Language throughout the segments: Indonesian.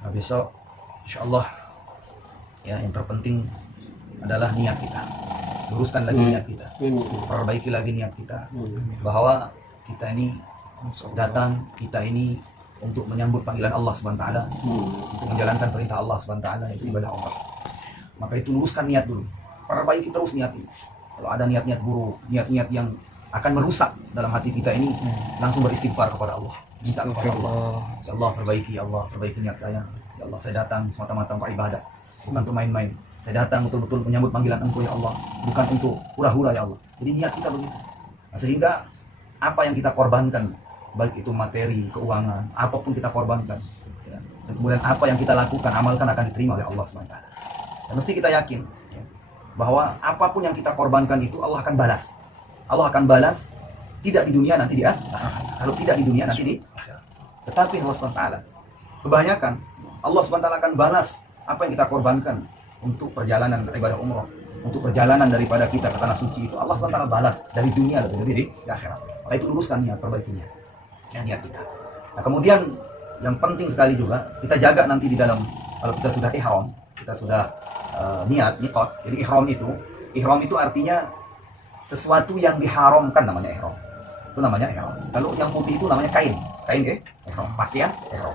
Nah, besok insya Allah ya yang terpenting adalah niat kita. Luruskan lagi niat kita, perbaiki lagi niat kita, bahwa kita ini datang, kita ini untuk menyambut panggilan Allah SWT, untuk menjalankan perintah Allah SWT, itu ibadah umrah. Maka itu luruskan niat dulu, perbaiki terus niat ini. Kalau ada niat-niat buruk, niat-niat yang akan merusak dalam hati kita ini, langsung beristighfar kepada Allah, minta kepada Allah, ya Allah perbaiki niat saya. Ya Allah, saya datang semata-mata untuk ibadah, bukan untuk main-main. Saya datang betul-betul menyambut panggilan Engkau ya Allah, bukan untuk hura-hura ya Allah. Jadi niat kita begitu. Nah, sehingga apa yang kita korbankan, baik itu materi, keuangan, apapun kita korbankan, ya. Dan kemudian apa yang kita lakukan, amalkan akan diterima oleh Allah SWT. Dan mesti kita yakin ya, bahwa apapun yang kita korbankan itu Allah akan balas. Allah akan balas tidak di dunia, nanti di akhirat. Kalau tidak di dunia, nanti di akhirat. Tetapi Allah SWT, kebanyakan Allah SWT akan balas apa yang kita korbankan untuk perjalanan ibadah umroh, untuk perjalanan daripada kita ke tanah suci itu. Allah SWT balas dari dunia lebih dari di akhirat. Maka itu luruskan niat, perbaikinya ya, niat kita. Nah, kemudian yang penting sekali juga kita jaga nanti di dalam, kalau kita sudah ihram, kita sudah niat, miqat. Jadi ihram itu artinya sesuatu yang diharamkan, namanya ihram. Itu namanya ihram. Kalau yang putih itu namanya kain ihram, pakaian ihram.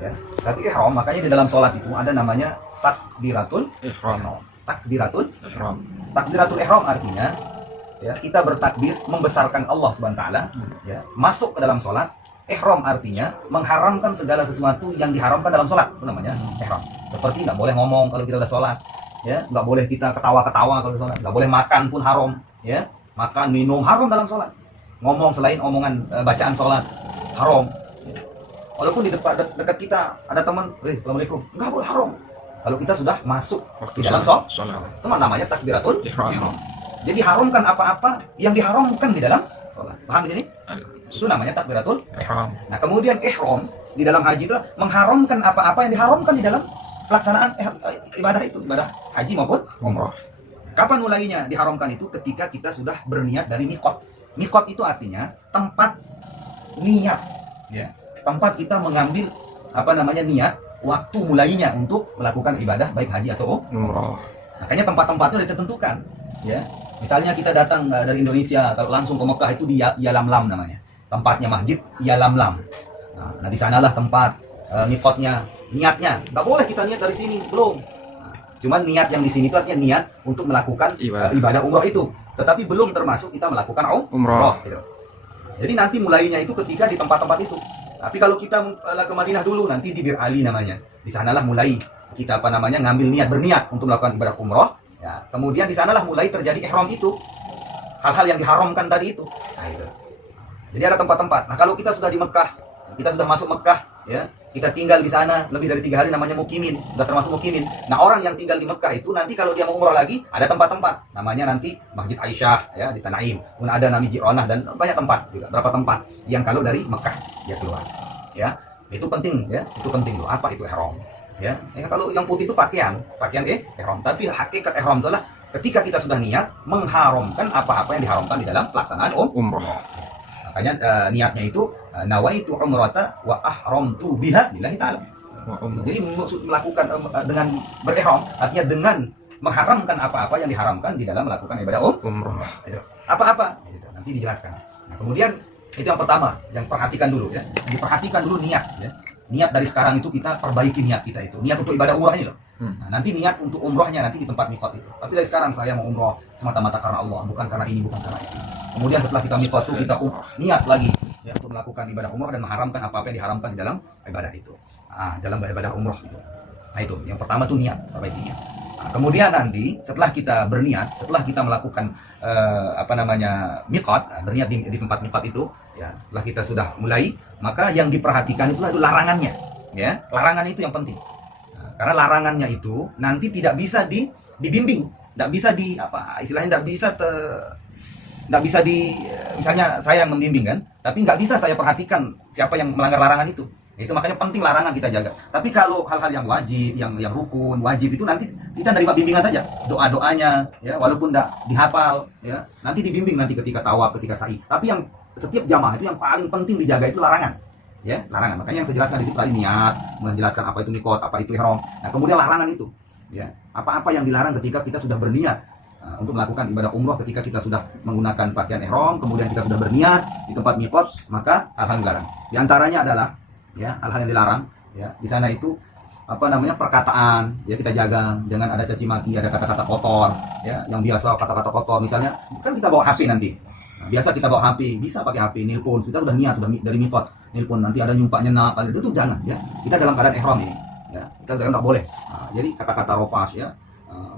Ya. Tapi ihram, makanya di dalam sholat itu ada namanya takbiratul ihram. Takbiratul ihram. Takbiratul ihram artinya ya, kita bertakbir membesarkan Allah SWT ya, masuk ke dalam sholat. Ihram artinya mengharamkan segala sesuatu yang diharamkan dalam sholat. Itu namanya ihram. Seperti nggak boleh ngomong kalau kita udah sholat, ya, nggak boleh kita ketawa-ketawa kalau sholat, nggak boleh makan pun haram, ya, makan minum haram dalam sholat. Ngomong selain omongan bacaan sholat haram. Walaupun di dekat kita ada teman, assalamualaikum, nggak boleh, haram. Kalau kita sudah masuk di dalam sholat, itu namanya takbiratul ihram. Jadi haramkan apa-apa yang diharamkan di dalam sholat. Paham di sini? Itu namanya takbiratul ihram. Nah, kemudian ihram di dalam haji itu mengharamkan apa-apa yang diharamkan di dalam pelaksanaan ibadah itu, ibadah haji maupun umrah. Kapan mulainya diharamkan itu? Ketika kita sudah berniat dari miqat. Miqat itu artinya tempat niat, ya. Tempat kita mengambil niat, waktu mulainya untuk melakukan ibadah baik haji atau umrah. Makanya tempat-tempatnya sudah ditentukan, ya. Misalnya kita datang dari Indonesia, kalau langsung ke Mekah itu di Yalamlam namanya. Tempatnya masjid Yalamlam. Nah, di sanalah tempat miqatnya, niatnya. Nggak boleh kita niat dari sini, belum. Nah, cuman niat yang di sini itu artinya niat untuk melakukan ibadah umrah itu. Tetapi belum termasuk kita melakukan umrah. Gitu. Jadi nanti mulainya itu ketika di tempat-tempat itu. Tapi kalau kita ke Madinah dulu, nanti di Bir Ali namanya. Di sanalah mulai kita ngambil niat, berniat untuk melakukan ibadah umrah. Ya, kemudian di sanalah mulai terjadi ihram itu. Hal-hal yang diharamkan tadi itu. Nah, itu. Jadi ada tempat-tempat. Nah, kalau kita sudah di Mekah, kita sudah masuk Mekah, ya, kita tinggal di sana lebih dari 3 hari, namanya mukimin, sudah termasuk mukimin. Nah, orang yang tinggal di Mekah itu nanti kalau dia mau umrah lagi, ada tempat-tempat. Namanya nanti Masjid Aisyah, ya, di Tanaim. Kemudian ada Nami Jironah dan banyak tempat juga. Berapa tempat yang kalau dari Mekah dia keluar, ya. Itu penting, ya. Itu penting loh. Apa itu ihram? Ya, kalau yang putih itu pakaian ihram. Tapi hakikat ihram itu adalah ketika kita sudah niat mengharamkan apa-apa yang diharamkan di dalam pelaksanaan umrah. Makanya niatnya itu nawaitu umrata wa ahramtu biha lillahi ta'ala. Jadi melakukan dengan berihram artinya dengan mengharamkan apa-apa yang diharamkan di dalam melakukan ibadah umrah. Apa-apa gitu, nanti dijelaskan. Nah, kemudian itu yang pertama, yang perhatikan dulu, ya. Diperhatikan dulu niat, ya. Niat dari sekarang itu kita perbaiki niat kita itu. Niat untuk ibadah umrah ini loh. Nah, nanti niat untuk umrahnya nanti di tempat miqat itu. Tapi dari sekarang saya mau umrah semata-mata karena Allah, bukan karena ini, bukan karena itu. Kemudian setelah kita miqat itu kita niat lagi, ya, untuk melakukan ibadah umrah dan mengharamkan apa-apa yang diharamkan di dalam ibadah itu. Dalam ibadah umrah itu. Nah, itu yang pertama tuh niat, perbaiki niat. Nah, kemudian nanti setelah kita berniat, setelah kita melakukan miqat, berniat di tempat miqat itu, ya, setelah kita sudah mulai, maka yang diperhatikan itu larangannya, ya. Larangan itu yang penting. Karena larangannya itu nanti tidak bisa dibimbing, tidak bisa misalnya saya yang membimbing kan, tapi nggak bisa saya perhatikan siapa yang melanggar larangan itu. Itu makanya penting larangan kita jaga. Tapi kalau hal-hal yang wajib, yang rukun, wajib itu nanti kita nerima bimbingan saja, doa-doanya, ya, walaupun nggak dihafal, ya, nanti dibimbing nanti ketika tawaf, ketika sa'i. Tapi yang setiap jamaah itu yang paling penting dijaga itu larangan. ya, larangan. Makanya yang saya jelaskan di situ tadi niat, menjelaskan apa itu mikot, apa itu ihram. Nah, kemudian larangan itu, ya, apa-apa yang dilarang ketika kita sudah berniat untuk melakukan ibadah umroh, ketika kita sudah menggunakan pakaian ihram, kemudian kita sudah berniat di tempat mikot, maka hal-hal yang dilarang. Di antaranya adalah, ya, hal-hal yang dilarang, ya, di sana itu perkataan, ya, kita jaga, jangan ada caci maki, ada kata-kata kotor, ya, yang biasa kata-kata kotor, misalnya kan kita bawa HP nanti. Nah, biasa kita bawa HP, bisa pakai HP, nelpon, kita sudah niat, sudah dari mikot, nelpon, nanti ada nyumpak nyenak, itu tuh jangan, ya. Kita dalam keadaan ihram ini, ya, kita nggak boleh. Nah, jadi kata-kata rofash, ya,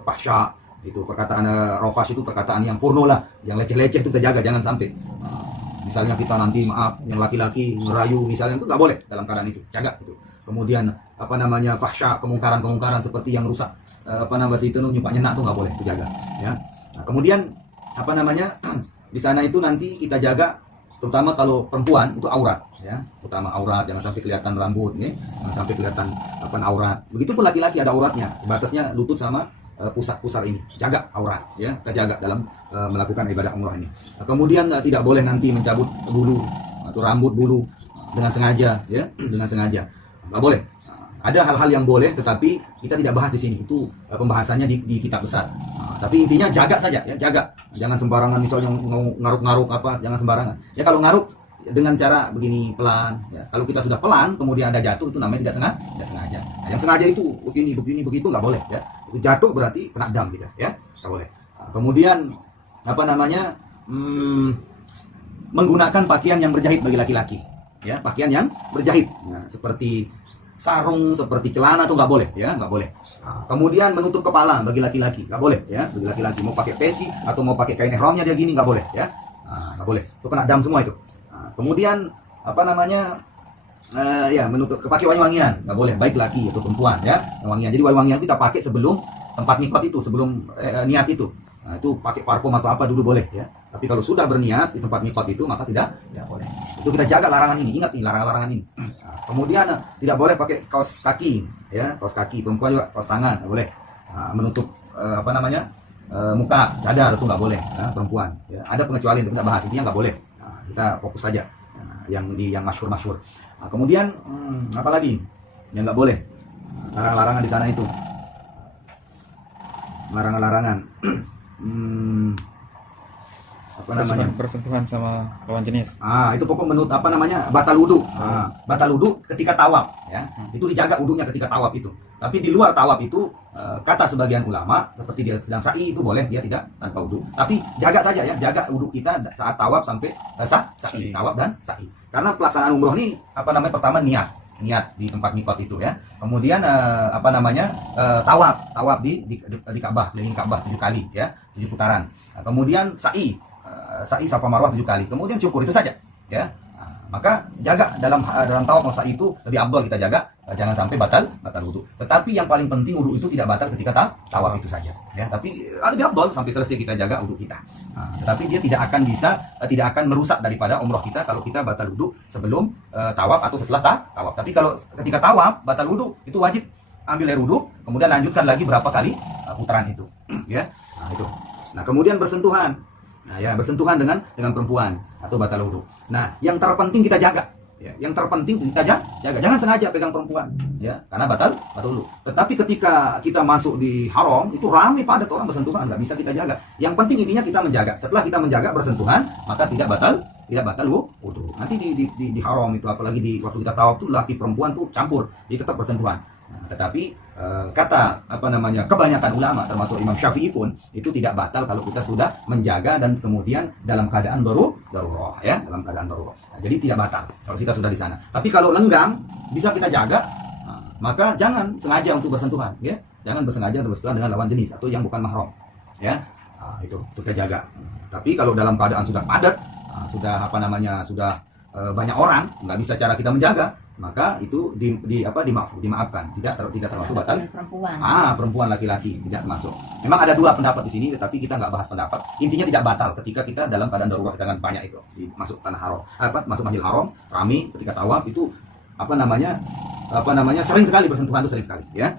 fahsya, itu perkataan rofash itu perkataan yang porno lah, yang leceh-leceh itu kita jaga, jangan sampai. Misalnya kita nanti, maaf, yang laki-laki merayu, misalnya, itu nggak boleh dalam keadaan itu, jaga itu. Kemudian fahsya, kemungkaran seperti yang rusak, itu nyumpak nyenak, itu nggak boleh, itu jaga, ya. Nah, kemudian di sana itu nanti kita jaga, terutama kalau perempuan itu aurat, ya, utama aurat, jangan sampai kelihatan rambut, ya, jangan sampai kelihatan aurat. Begitupun laki-laki ada auratnya, batasnya lutut sama pusar ini, jaga aurat, ya, kita jaga dalam melakukan ibadah umrah ini. Nah, kemudian tidak boleh nanti mencabut bulu atau rambut bulu dengan sengaja, ya, dengan sengaja, nggak boleh. Ada hal-hal yang boleh, tetapi kita tidak bahas di sini. Itu pembahasannya di kitab besar. Tapi intinya jaga saja, ya, jaga. Jangan sembarangan, misalnya ngaruk-ngaruk jangan sembarangan. Ya, kalau ngaruk dengan cara begini pelan, ya. Kalau kita sudah pelan, kemudian ada jatuh, itu namanya tidak sengaja. Nah, yang sengaja itu begini begitu nggak boleh, ya. Itu jatuh berarti kena dam gitu, ya, nggak boleh. Nah, kemudian menggunakan pakaian yang berjahit bagi laki-laki, ya, pakaian yang berjahit, nah, seperti sarung, seperti celana, tuh nggak boleh, ya, nggak boleh. Nah, kemudian menutup kepala bagi laki-laki nggak boleh, ya, bagi laki-laki mau pakai peci atau mau pakai kain ihramnya dia gini nggak boleh, ya, nah, nggak boleh, itu kena dam semua itu. Nah, kemudian ya, menutup, pakai wangi-wangian nggak boleh, baik laki atau perempuan, ya, wangian. Jadi wangi-wangian kita pakai sebelum tempat mikot itu, sebelum niat itu. Nah, itu pakai parfum atau apa dulu boleh, ya. Tapi kalau sudah berniat di tempat mikot itu, maka tidak boleh. Itu kita jaga larangan ini, ingat nih larangan-larangan ini. Nah, kemudian tidak boleh pakai kaos kaki, ya, kaos kaki, perempuan juga kaos tangan nggak boleh. Nah, menutup muka, cadar itu nggak boleh, ya, perempuan. Ya, ada pengecualian, kita bahas, intinya nggak boleh. Nah, kita fokus saja yang masyhur. Nah, kemudian apa lagi yang nggak boleh? Larangan-larangan di sana itu, larangan-larangan. Bersentuhan sama lawan jenis. Itu pokok menurut batal wudu. Batal wudu ketika tawaf, ya. Itu dijaga wudunya ketika tawaf itu. Tapi di luar tawaf itu, kata sebagian ulama, seperti dia sedang sa'i itu boleh, dia tidak tanpa wudu. Tapi jaga saja, ya, jaga wudu kita saat tawaf sampai sa'i, tawaf dan sa'i. Karena pelaksanaan umroh ini pertama niat di tempat mikot itu, ya. Kemudian tawaf di Ka'bah, keliling Ka'bah 7 kali, ya, 7 putaran. Nah, kemudian sa'i Safa Marwah 7 kali. Kemudian cukur, itu saja, ya. Nah, maka jaga dalam tawaf sa'i itu lebih afdal kita jaga, jangan sampai batal wudu. Tetapi yang paling penting wudu itu tidak batal ketika tawaf itu saja, ya. Tapi lebih afdal sampai selesai kita jaga wudu kita. Nah, tetapi dia tidak akan merusak daripada umroh kita kalau kita batal wudu sebelum tawaf atau setelah tawaf. Tapi kalau ketika tawaf batal wudu, itu wajib ambil air wudu, kemudian lanjutkan lagi berapa kali putaran itu, ya. Nah, itu. Nah, kemudian bersentuhan. Nah, ya, bersentuhan dengan perempuan atau batal wudu. Nah, yang terpenting kita jaga, ya. Yang terpenting kita jaga. Jangan sengaja pegang perempuan, ya, karena batal wudu. Tetapi ketika kita masuk di haram, itu ramai padat orang bersentuhan, nggak bisa kita jaga. Yang penting intinya kita menjaga. Setelah kita menjaga bersentuhan, maka tidak batal wudu. Nanti di haram itu, apalagi waktu kita tawaf tuh, laki perempuan tuh campur, jadi tetap bersentuhan. Nah, tetapi kebanyakan ulama termasuk Imam Syafi'i pun itu tidak batal kalau kita sudah menjaga dan kemudian dalam keadaan darurat, ya, dalam keadaan darurat. Nah, jadi tidak batal kalau kita sudah di sana. Tapi kalau lenggang bisa kita jaga, maka jangan sengaja untuk bersentuhan, ya. Jangan bersengaja bersentuhan dengan lawan jenis atau yang bukan mahram, ya. Itu kita jaga. Tapi kalau dalam keadaan sudah padat, sudah banyak orang, nggak bisa cara kita menjaga, maka itu dimaafkan, tidak termasuk batal. Perempuan laki-laki tidak masuk. Memang ada dua pendapat di sini, tetapi kita nggak bahas pendapat. Intinya tidak batal ketika kita dalam keadaan darurat, dengan banyak itu masuk tanah haram, masuk Masjidil Haram, rami ketika tawaf itu sering sekali bersentuhan, itu sering sekali, ya.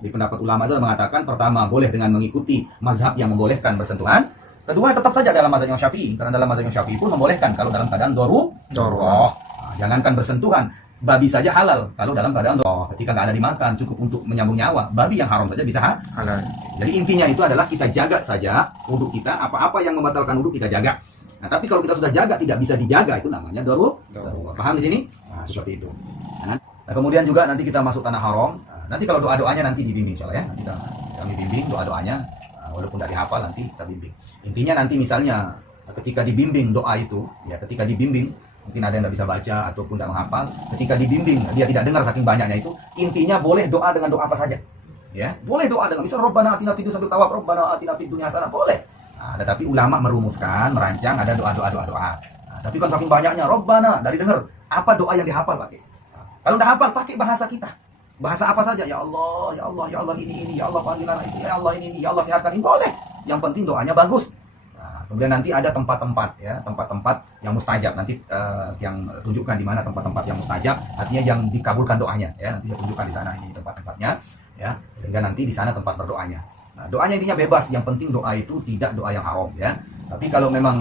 Di pendapat ulama itu mengatakan, pertama boleh dengan mengikuti mazhab yang membolehkan bersentuhan. Kedua tetap saja dalam mazhab Imam Syafi'i, karena dalam mazhab Imam Syafi'i pun membolehkan kalau dalam keadaan darurat. Jangankan bersentuhan, babi saja halal kalau dalam keadaan ketika nggak ada dimakan, cukup untuk menyambung nyawa. Babi yang haram saja bisa halal. Jadi intinya itu adalah kita jaga saja wudhu kita, apa-apa yang membatalkan wudhu kita jaga. Nah, tapi kalau kita sudah jaga tidak bisa dijaga, itu namanya darurat. Paham di sini? Nah, seperti itu. Nah, kemudian juga nanti kita masuk tanah haram. Nanti kalau doa-doanya nanti dibimbing insyaallah ya. Nanti kami bimbing doa-doanya, walaupun tidak dihafal nanti kita bimbing. Intinya nanti misalnya ketika dibimbing doa itu, ya ketika dibimbing mungkin ada yang tidak bisa baca ataupun tidak menghafal. Ketika dibimbing dia tidak dengar saking banyaknya itu, intinya boleh doa dengan doa apa saja. Ya, boleh doa dengan misal Rabbana atina fid dunya sambil tawaf, Rabbana atina fid dunya hasanah, boleh. Nah, tetapi ulama merumuskan, merancang ada doa-doa. Nah, tapi kan saking banyaknya Rabbana dari dengar, apa doa yang dihafal pakai? Nah, kalau tidak hafal pakai bahasa kita. Bahasa apa saja, ya Allah, ya Allah, ya Allah ini, ya Allah panggilan itu, ya Allah ini, ya Allah sehatkan ini, boleh. Yang penting doanya bagus. Kemudian nanti ada tempat-tempat ya, tempat-tempat yang mustajab. Nanti yang tunjukkan di mana tempat-tempat yang mustajab, artinya yang dikabulkan doanya ya. Nanti saya tunjukkan di sana ini tempat-tempatnya ya, sehingga nanti di sana tempat berdoanya. Nah, doanya intinya bebas, yang penting doa itu tidak doa yang haram ya. Tapi kalau memang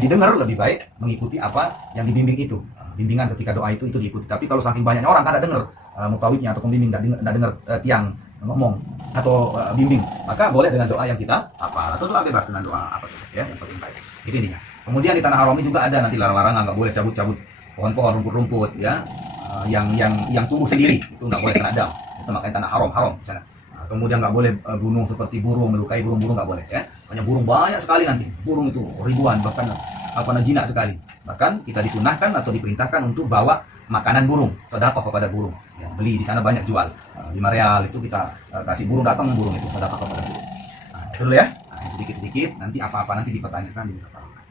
didengar, lebih baik mengikuti apa yang dibimbing itu. Bimbingan ketika doa itu diikuti. Tapi kalau saking banyaknya orang kada dengar mutawidnya atau pembimbing tidak dengar tiang ngomong atau bimbing, maka boleh dengan doa yang kita hafal atau doa bebas dengan doa apa saja ya, yang penting baik. Itu intinya. Kemudian di tanah haram ini juga ada nanti larangan, nggak boleh cabut-cabut pohon-pohon, rumput-rumput ya, yang tumbuh sendiri itu nggak boleh kena dam. Itu makanya tanah haram di sana. Kemudian nggak boleh bunuh seperti burung, melukai burung-burung nggak boleh ya. Banyak burung banyak sekali nanti, burung itu ribuan bahkan jinak sekali. Bahkan kita disunahkan atau diperintahkan untuk bawa makanan burung, sedekah kepada burung. Ya, beli di sana banyak jual. 5 real itu kita kasih burung, datang burung itu sedekah kepada burung. Nah, itu dulu ya. Nah, sedikit-sedikit nanti apa-apa nanti dipertanyakan, diminta tolong.